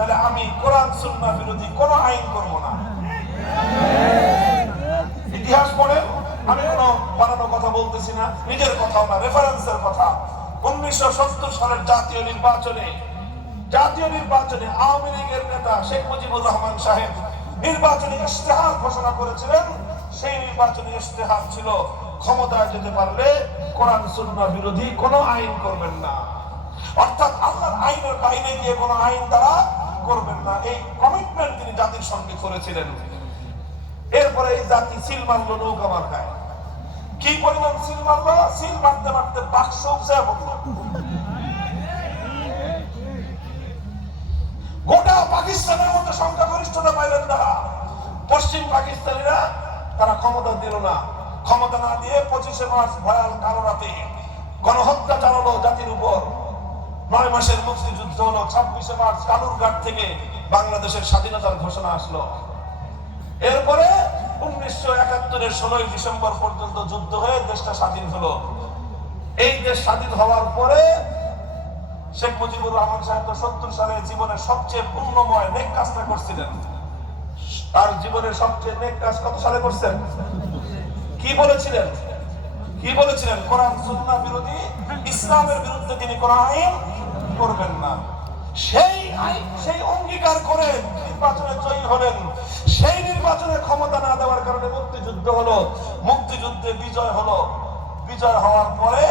তাহলে আমি কোরআন সুন্নাহ বিরোধী কোন আইন করব না। ইতিহাস পড়ে, আমি কোনো বানানো কথা বলতেছি না, নিজের কথাও না, রেফারেন্সের কথা। 1970 সালের জাতীয় নির্বাচনে আওয়ামী লীগের নেতা শেখ মুজিবুর রহমান সাহেব নির্বাচনী ইশতেহার ঘোষণা করেছিলেন। সেই নির্বাচনী ইশতেহার ছিল, ক্ষমতায় যেতে পারলে কোরআন সুন্নাহ বিরোধী কোনো আইন করবেন না, অর্থাৎ আল্লাহর আইনের বাইরে গিয়ে কোনো আইন তারা করবেন না। এই কমিটমেন্ট তিনি জাতির সঙ্গে করেছিলেন। এরপরে এই জাতি সিল মারলো নৌকা মার্কায়। কি পরিমাণ সিল মারলো? সিল মারতে মারতে বাক্স উঠে পড়লো। গোটা পাকিস্তানের মধ্যে সংখ্যাগরিষ্ঠতা পাইলেন তারা। পশ্চিম পাকিস্তানিরা তারা ক্ষমতা দিল না। ক্ষমতা না দিয়ে 25শে মার্চ ভয়াল কালো রাতে গণহত্যা চালালো জাতির উপর। 9 মাসের মুক্তিযুদ্ধ হলো। 26শে মার্চ কালুরঘাট থেকে বাংলাদেশের স্বাধীনতার ঘোষণা আসলো। এরপরে 1971-এর 16ই ডিসেম্বর পর্যন্ত যুদ্ধ হয়ে দেশটা স্বাধীন হলো। এই দেশ স্বাধীন হওয়ার পরে শেখ মুজিবুর রহমান সাহেব 70 সালে জীবনের সবচেয়ে পুণ্যময় নেক কাজটা করছিলেন। তার জীবনের সবচেয়ে নেক কাজ কত সালে করছেন? কি বলেছিলেন? কোরআন সুন্নাহ বিরোধী, ইসলামের বিরুদ্ধে তিনি কোন আইন করবেন না। সেই অঙ্গীকার করে নির্বাচনে জয়ী হলেন। সেই নির্বাচনে ক্ষমতা না দেওয়ার কারণে মুক্তিযুদ্ধ হলো। মুক্তিযুদ্ধে বিজয় হলো। বিজয় হওয়ার পরে